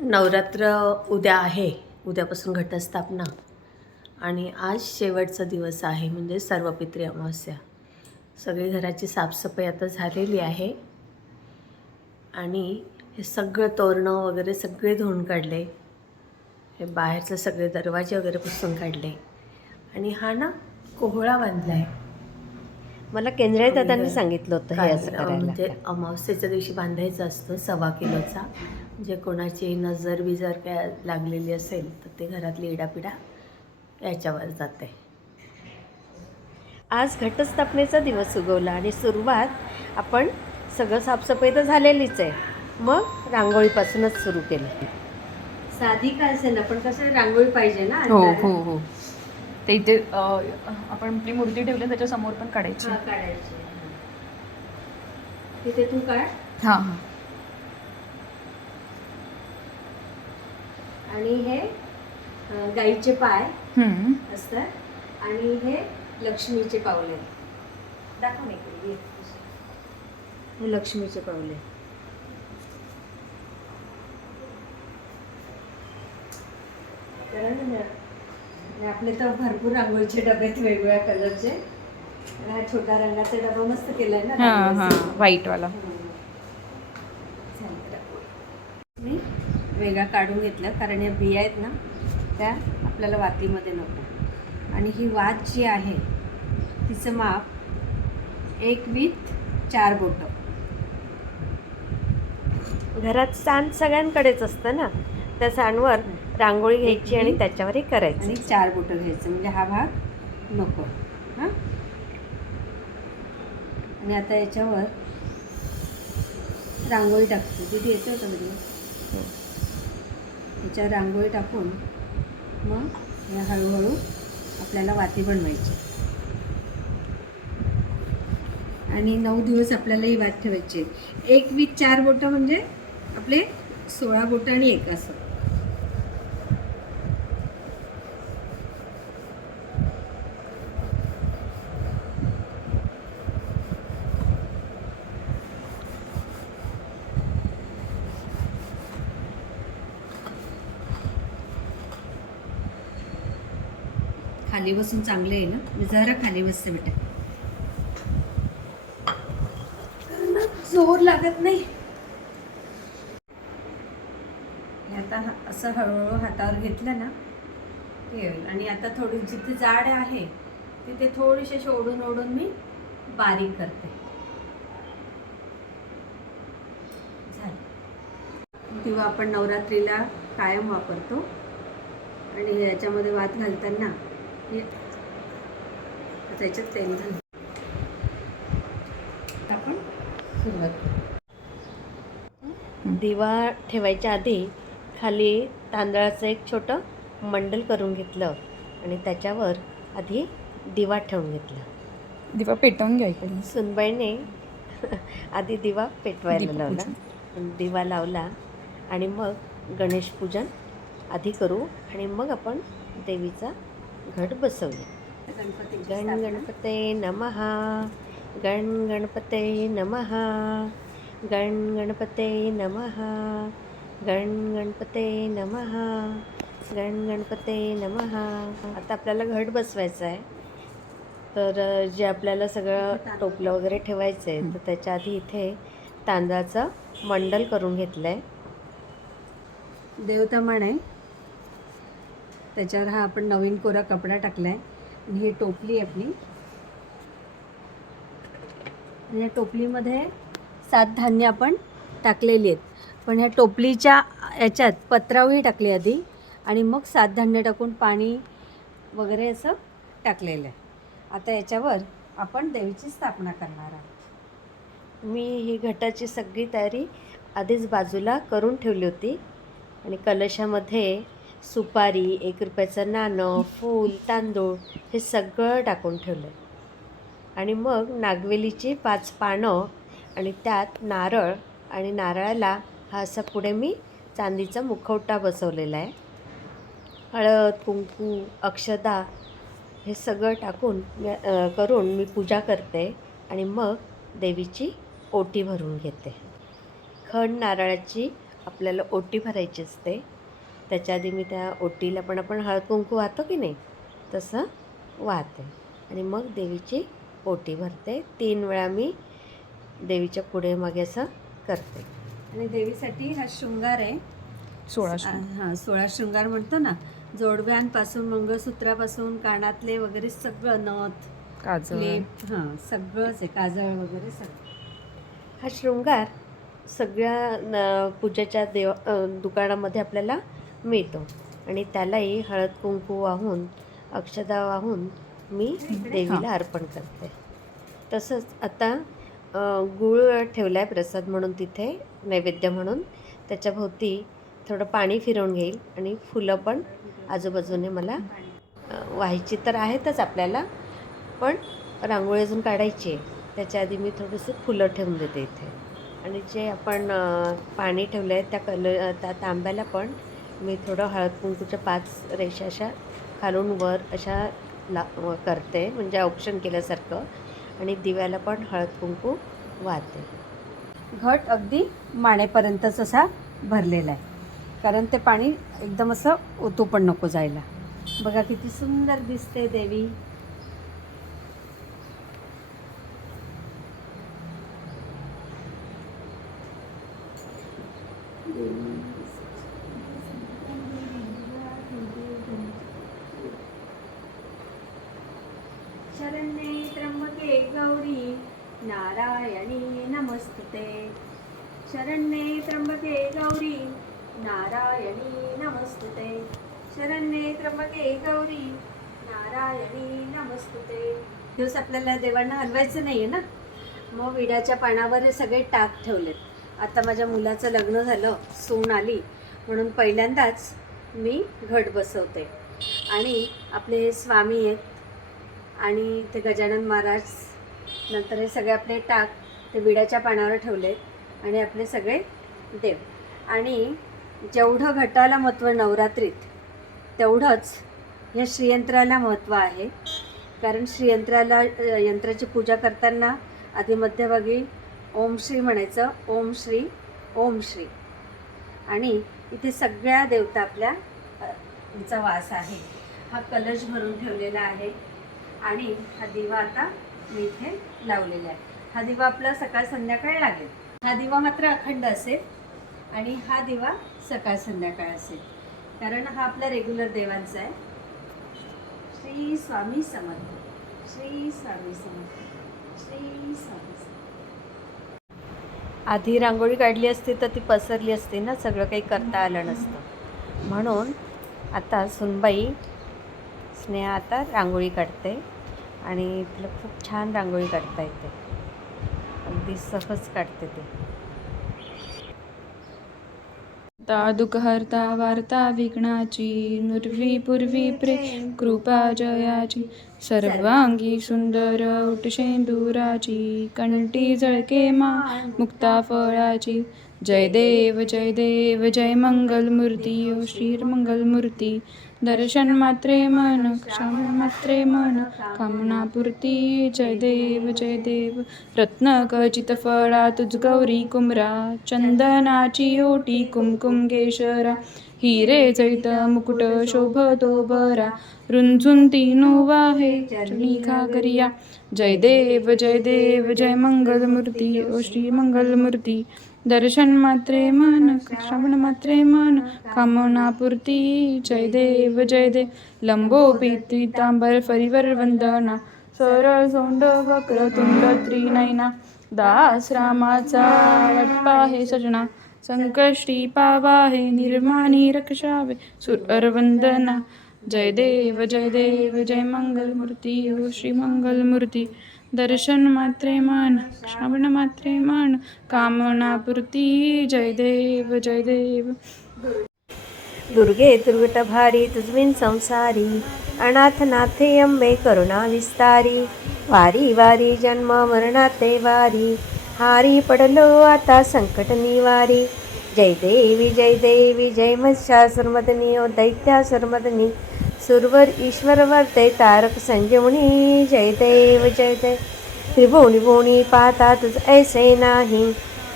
नवरात्र उद्या आहे. उद्यापासून घटस्थापना. आणि आज शेवटचा दिवस आहे म्हणजे सर्वपित्री अमावस्या. सगळी घराची साफसफाई आता झालेली आहे. आणि हे सगळं तोरणं वगैरे सगळे धुवून काढले. हे बाहेरचे सगळे दरवाजे वगैरे पुसून काढले. आणि हा ना कोहळा बांधला आहे मला केंद्रीय दादांनी सांगितलं होतं हे असं म्हणजे अमावस्येच्या दिवशी बांधायचं असतं सव्वा किलोचा. म्हणजे कोणाची नजर बिजर काय लागलेली असेल तर ते घरातली इडापिडा याच्यावर जाते. आज घटस्थापनेचा दिवस उगवला आणि सुरुवात आपण सगळं साफसफाई तर झालेलीच आहे. मग रांगोळीपासूनच सुरू केलं. साधी काय असेल ना पण कसं रांगोळी पाहिजे ना हो. हो हो. ते इथे आपण आपली मूर्ती ठेवली त्याच्यासमोर पण काढायची. हा, काढायची. तिथे तू काढ. हां हां. आणि हे गाईचे पाय. असतात आणि हे लक्ष्मीचे पावले. दाखव ना इकडे, ये. हे लक्ष्मीचे पावले. कारण आपले तर भरपूर रांगोळीचे डबे आहेत वेगवेगळ्या कलरचे छोटा रंगाचा डबा मस्त केलाय ना हां हां रांगोळीचा. व्हाईटवाला मी वेगळा काढून घेतलं कारण या बिया आहेत ना त्या आपल्याला वातीमध्ये नको. आणि ही वात जी आहे तिचं माप एक वीत चार बोटं. घरात सांड सगळ्यांकडेच असतं ना त्या सांडवर रांगोळी घ्यायची आणि त्याच्यावरही करायचं. आणि चार बोटं घ्यायचं म्हणजे हा भाग नको. हां? आणि आता याच्यावर रांगोळी टाकतो. तिथे येते का म्हणजे तिच्या रांगोळी टाकून मग हे हळूहळू आपल्याला वाती बनवायची. आणि नऊ दिवस आपल्याला ही वात ठेवायची. एक वीस चार बोटं म्हणजे आपले सोळा बोटं आणि एक असं. खाली बसून चांगले आहे ना? मी जरा खाली बसते बेटा. जोर लागत नाही. आता असं हळूहळू हातावर घेतलं ना हे होईल आणि आता थोडी जिथे जाड आहे तिथे थोडीशी ओढून ओढून मी बारीक करते. झालं. किंवा आपण नवरात्रीला कायम वापरतो. आणि याच्यामध्ये वात घालताना हे आता याच्यात तेल घाल आपण सुरुवात. दिवा ठेवायच्या आधी खाली तांदळाचं एक छोटं मंडल करून घेतलं आणि त्याच्यावर आधी दिवा ठेवून घेतला दिवा पेटवून घ्या इकडे सुनबाईने आधी दिवा पेटवायला लावला. दिवा लावला आणि मग गणेश पूजन आधी करू आणि मग आपण देवीचा घट बसवले गण गणपते नमहा गण गणपते नमहा गण गणपते नमहा गण गणपते नमहा गण गणपते नमहा आता आपल्याला घट बसवायचं आहे. तर जे आपल्याला सगळं टोपलं वगैरे ठेवायचं आहे तर त्याच्या आधी इथे तांदळाचं मंडल करून घेतलं आहे देवता आहे त्याच्यावर हा आपण नवीन कोरा कपडा टाकला आहे आणि ही टोपली आहे आपली. आणि या टोपलीमध्ये सात धान्य आपण टाकलेली आहेत. पण ह्या टोपलीच्या याच्यात पत्रावही टाकली आधी. आणि मग सात धान्य टाकून पाणी वगैरे असं टाकलेलं आहे. आता याच्यावर आपण देवीची स्थापना करणार आहोत. मी ही घटाची सगळी तयारी आधीच बाजूला करून ठेवली होती. आणि कलशामध्ये सुपारी एक रुपयाचं नाणं फूल तांदूळ हे सगळं टाकून ठेवलं आणि मग नागवेलीची पाच पानं आणि त्यात नारळ आणि नारळाला हा असा पुढे मी चांदीचा मुखवटा बसवलेला आहे. हळद कुंकू अक्षदा हे सगळं टाकून करून मी पूजा करते आणि मग देवीची ओटी भरून घेते. खण नारळाची आपल्याला ओटी भरायची असते. त्याच्या आधी मी त्या ओटीला पण आपण हळद कुंकू वाहतो की नाही तसं वाहते. आणि मग देवीची ओटी भरते. तीन वेळा मी देवीच्या पुढे मागे असं करते. आणि देवीसाठी हा शृंगार आहे. सोळा हां सोळा शृंगार म्हणतो ना जोडव्यांपासून मंगळसूत्रापासून कानातले वगैरे सगळं नथ काजळ. हां सगळंच आहे काजळ वगैरे सगळं. हा शृंगार सगळ्या न पूजेच्या देव दुकानामध्ये आपल्याला मिळतो. आणि त्यालाही हळद कुंकू वाहून अक्षदा वाहून मी देवीला अर्पण करते. तसंच आता गुळ गूळ ठेवला आहे प्रसाद म्हणून तिथे नैवेद्य म्हणून. त्याच्याभोवती थोडं पाणी फिरवून घेईल आणि फुलं पण आजूबाजूने मला व्हायची तर आहेतच आपल्याला पण रांगोळी अजून काढायची आहे. त्याच्या आधी मी थोडंसं फुलं ठेवून देते इथे. आणि जे आपण पाणी ठेवलं आहे त्या कल त्या तांब्याला पण मी थोडं हळद कुंकूच्या पाच रेषा अशा खालून वर अशा ला करते. म्हणजे औक्षण केल्यासारखं. आणि दिव्याला पण हळद कुंकू वाहते. घट अगदी मानेपर्यंतच असा भरलेला आहे. कारण ते पाणी एकदम असं ओतू पण नको जायला. बघा किती सुंदर दिसते देवी. शरण्ये त्र्यंबके गौरी नारायणी नमस्तुते शरण्ये त्र्यंबके गौरी नारायणी नमस्तुते. शरण्ये त्र्यंबके गौरी नारायणी नमस्तुते. दिवस आपल्याला देवांना हलवायचं नाही आहे ना? मग विड्याच्या पानावर हे सगळे टाक ठेवलेत. आता माझ्या मुलाचं लग्न झालं सून आली म्हणून पहिल्यांदाच मी घट बसवते. आणि आपले स्वामी आहेत आणि ते गजानन महाराज नंतर हे सगळे आपले टाक ते विड्याच्या पानावर ठेवले आणि आपले सगळे देव. आणि जेवढं घटाला महत्त्व नवरात्रीत तेवढंच या श्रीयंत्राला महत्त्व आहे. कारण श्रीयंत्राला यंत्राची पूजा करताना आधी मध्यभागी ओम श्री म्हणायचं ओम श्री ओम श्री. आणि इथे सगळ्या देवता आपल्या चा वास आहे. हा कलश भरून ठेवलेला आहे आणि हा दिवा आता मी इथे लावलेला आहे. हा दिवा आपला सकाळ संध्याकाळी लागेल. हा दिवा मात्र अखंड असेल आणि हा दिवा सकाळ संध्याकाळ असेल. कारण हा आपला रेग्युलर देवांचा आहे. श्री स्वामी समर्थ. श्री स्वामी समर्थ. श्री स्वामी समर्थ. आधी रांगोळी काढली असती तर ती पसरली असती ना सगळं काही करता आलं नसतं. म्हणून आता सुनबाई स्नेहा आता रांगोळी काढते आणि तिला खूप छान रांगोळी काढता येते. अगदी सहज काढते ते. ता वार्ता विघ्नाची नुर्वी पूर्वी प्रेम कृपा जयाची सर्वांगी सुंदर उटशेंदुराची कंटी जळके मा मुक्ता फळाची जय देव जय देव जय मंगलमूर्ती ओ श्रीर्मंगलमूर्ती दर्शन मात्रे मन क्षमा मात्रे मन कामनापूर्ती जय देव जय देव रत्न खचित फळा तुझ गौरी कुमरा चंदनाची ओटी कुमकुम केशरा। हिरे जैत मुकुट शोभतो बरा। रुंझुन तीनो वाहे चरणी घागरिया जय देव जय देव जय मंगलमूर्ती ओ श्री मंगलमूर्ती। दर्शन मात्रे मन श्रवण मात्रे मन कामनापूर्ती जय देव जय देव। लंबो तांबर फरिवर वंदना सर सोंड वक्र तुंड त्रिनयना। दास रामाचा वटपा हे सजना संकष्टी पावाहे निर्माणी रक्षावे सुर वंदना। जय देव जय देव जय मंगलमूर्ती हो श्री मंगलमूर्ती। दर्शन मात्रे मन श्रवण मात्रे मन कामनापूर्ती जय देव जय देव दुर्गे दुर्गट भारी तुझविन संसारी अनाथ नाथे अंबे करुणा विस्तारी वारी वारी जन्म मरणाते वारी हारी पडलो आता संकट निवारी। जय देवी जय देवी जय मत्स्यासुरमदनी ओ दैत्यासुरमदनी सुरवर ईश्वर वर्ते तारक संजीवनी जय देव जय देव। त्रिभुवनी भुवनी पाहतातच ऐसे नाही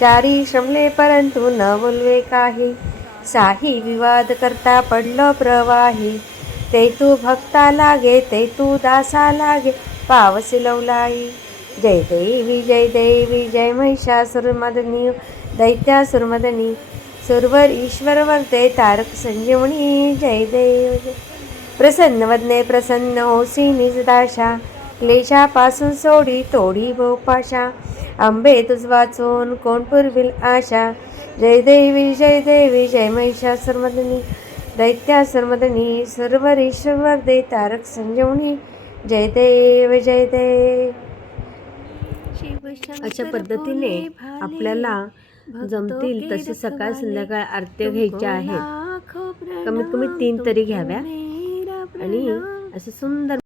चारी श्रमले परंतु न बोलवे काही। साही विवाद करता पडलो प्रवाही ते तू भक्ता लागे ते तू दासा लागे पावसी लवलाई जय देवी जय देवी जय महिषासुरमदनी दैत्यासुरमदनी सुरवर ईश्वर वर्ते तारक संजीवनी जय देव जय। प्रसन्न वदने प्रसन्न होसी निजदाशा क्लेशापासून सोडी तोडी भोपाशा आंबे तुझ वाचून कोण पुरविल आशा? जय देवी जय देवी जय महिषासुरमदनी दैत्यासुरमदनी सर्व ईश्वर दे तारक संजीवनी जय देव जय देव अशा पद्धतीने आपल्याला जमतील तसे सकाळ संध्याकाळ आरत्या घ्यायच्या आहेत. कमीत कमी तीन तरी घ्याव्या. आणि असं सुंदर